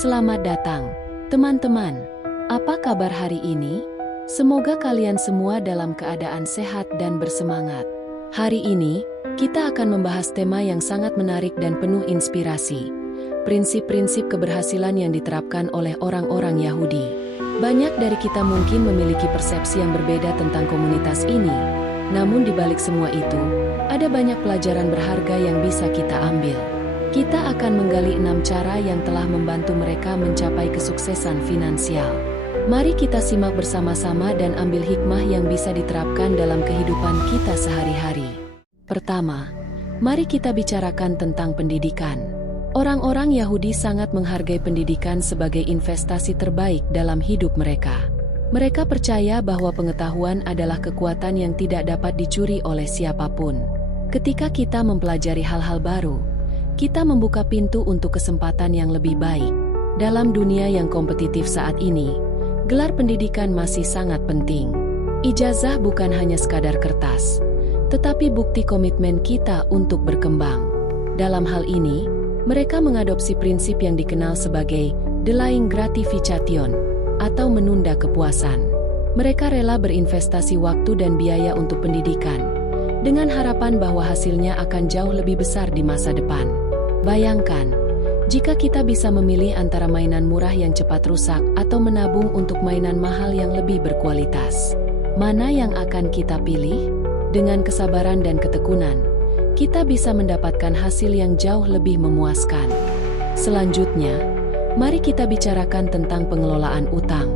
Selamat datang, teman-teman. Apa kabar hari ini? Semoga kalian semua dalam keadaan sehat dan bersemangat. Hari ini, kita akan membahas tema yang sangat menarik dan penuh inspirasi. Prinsip-prinsip keberhasilan yang diterapkan oleh orang-orang Yahudi. Banyak dari kita mungkin memiliki persepsi yang berbeda tentang komunitas ini. Namun di balik semua itu, ada banyak pelajaran berharga yang bisa kita ambil. Kita akan menggali 6 cara yang telah membantu mereka mencapai kesuksesan finansial. Mari kita simak bersama-sama dan ambil hikmah yang bisa diterapkan dalam kehidupan kita sehari-hari. Pertama, mari kita bicarakan tentang pendidikan. Orang-orang Yahudi sangat menghargai pendidikan sebagai investasi terbaik dalam hidup mereka. Mereka percaya bahwa pengetahuan adalah kekuatan yang tidak dapat dicuri oleh siapapun. Ketika kita mempelajari hal-hal baru, kita membuka pintu untuk kesempatan yang lebih baik. Dalam dunia yang kompetitif saat ini, gelar pendidikan masih sangat penting. Ijazah bukan hanya sekadar kertas, tetapi bukti komitmen kita untuk berkembang. Dalam hal ini, mereka mengadopsi prinsip yang dikenal sebagai delaying gratification atau menunda kepuasan. Mereka rela berinvestasi waktu dan biaya untuk pendidikan, dengan harapan bahwa hasilnya akan jauh lebih besar di masa depan. Bayangkan, jika kita bisa memilih antara mainan murah yang cepat rusak atau menabung untuk mainan mahal yang lebih berkualitas. Mana yang akan kita pilih? Dengan kesabaran dan ketekunan, kita bisa mendapatkan hasil yang jauh lebih memuaskan. Selanjutnya, mari kita bicarakan tentang pengelolaan utang.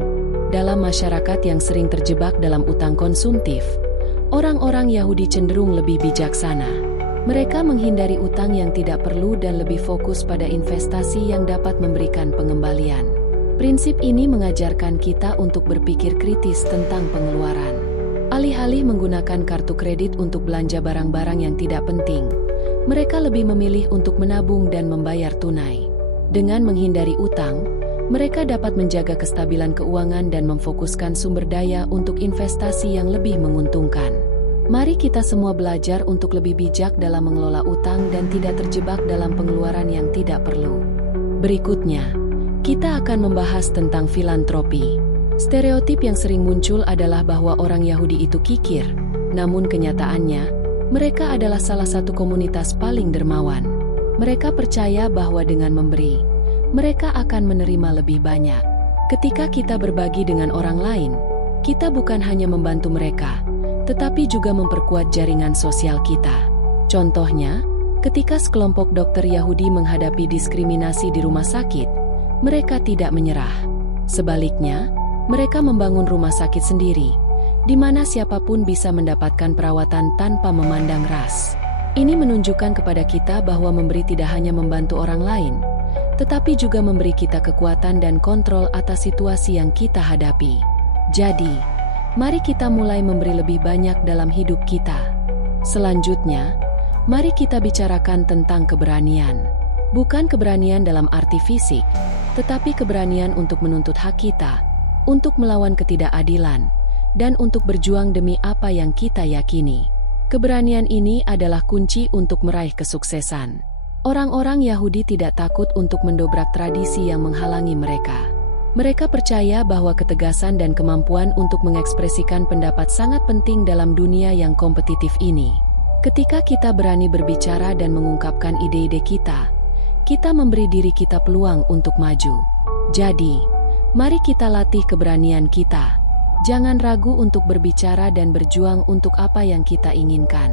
Dalam masyarakat yang sering terjebak dalam utang konsumtif, orang-orang Yahudi cenderung lebih bijaksana. Mereka menghindari utang yang tidak perlu dan lebih fokus pada investasi yang dapat memberikan pengembalian. Prinsip ini mengajarkan kita untuk berpikir kritis tentang pengeluaran. Alih-alih menggunakan kartu kredit untuk belanja barang-barang yang tidak penting, mereka lebih memilih untuk menabung dan membayar tunai. Dengan menghindari utang, mereka dapat menjaga kestabilan keuangan dan memfokuskan sumber daya untuk investasi yang lebih menguntungkan. Mari kita semua belajar untuk lebih bijak dalam mengelola utang dan tidak terjebak dalam pengeluaran yang tidak perlu. Berikutnya, kita akan membahas tentang filantropi. Stereotip yang sering muncul adalah bahwa orang Yahudi itu kikir, namun kenyataannya, mereka adalah salah satu komunitas paling dermawan. Mereka percaya bahwa dengan memberi, mereka akan menerima lebih banyak. Ketika kita berbagi dengan orang lain, kita bukan hanya membantu mereka, tetapi juga memperkuat jaringan sosial kita. Contohnya, ketika sekelompok dokter Yahudi menghadapi diskriminasi di rumah sakit, mereka tidak menyerah. Sebaliknya, mereka membangun rumah sakit sendiri, di mana siapapun bisa mendapatkan perawatan tanpa memandang ras. Ini menunjukkan kepada kita bahwa memberi tidak hanya membantu orang lain, tetapi juga memberi kita kekuatan dan kontrol atas situasi yang kita hadapi. Jadi, mari kita mulai memberi lebih banyak dalam hidup kita. Selanjutnya, mari kita bicarakan tentang keberanian. Bukan keberanian dalam arti fisik, tetapi keberanian untuk menuntut hak kita, untuk melawan ketidakadilan, dan untuk berjuang demi apa yang kita yakini. Keberanian ini adalah kunci untuk meraih kesuksesan. Orang-orang Yahudi tidak takut untuk mendobrak tradisi yang menghalangi mereka. Mereka percaya bahwa ketegasan dan kemampuan untuk mengekspresikan pendapat sangat penting dalam dunia yang kompetitif ini. Ketika kita berani berbicara dan mengungkapkan ide-ide kita, kita memberi diri kita peluang untuk maju. Jadi, mari kita latih keberanian kita. Jangan ragu untuk berbicara dan berjuang untuk apa yang kita inginkan.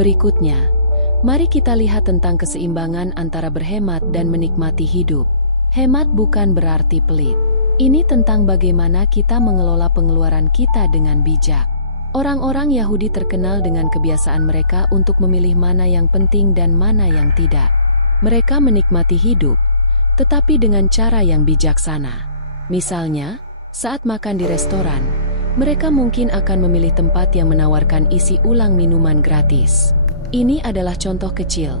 Berikutnya, mari kita lihat tentang keseimbangan antara berhemat dan menikmati hidup. Hemat bukan berarti pelit. Ini tentang bagaimana kita mengelola pengeluaran kita dengan bijak. Orang-orang Yahudi terkenal dengan kebiasaan mereka untuk memilih mana yang penting dan mana yang tidak. Mereka menikmati hidup, tetapi dengan cara yang bijaksana. Misalnya, saat makan di restoran, mereka mungkin akan memilih tempat yang menawarkan isi ulang minuman gratis. Ini adalah contoh kecil,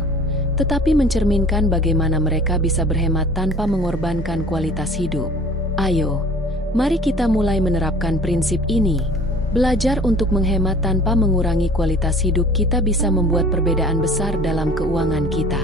tetapi mencerminkan bagaimana mereka bisa berhemat tanpa mengorbankan kualitas hidup. Ayo, mari kita mulai menerapkan prinsip ini. Belajar untuk menghemat tanpa mengurangi kualitas hidup kita bisa membuat perbedaan besar dalam keuangan kita.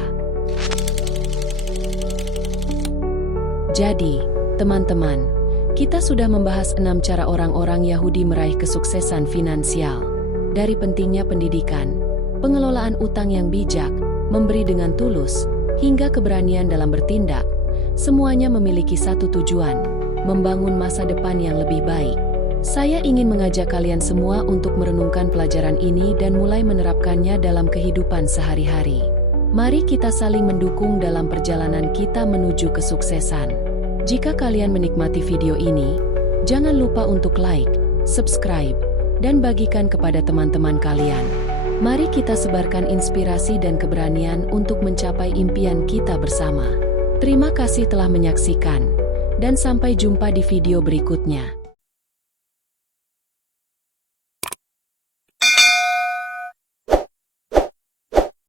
Jadi, teman-teman, kita sudah membahas 6 cara orang-orang Yahudi meraih kesuksesan finansial. Dari pentingnya pendidikan, pengelolaan utang yang bijak, memberi dengan tulus, hingga keberanian dalam bertindak, semuanya memiliki satu tujuan, membangun masa depan yang lebih baik. Saya ingin mengajak kalian semua untuk merenungkan pelajaran ini dan mulai menerapkannya dalam kehidupan sehari-hari. Mari kita saling mendukung dalam perjalanan kita menuju kesuksesan. Jika kalian menikmati video ini, jangan lupa untuk like, subscribe, dan bagikan kepada teman-teman kalian. Mari kita sebarkan inspirasi dan keberanian untuk mencapai impian kita bersama. Terima kasih telah menyaksikan, dan sampai jumpa di video berikutnya.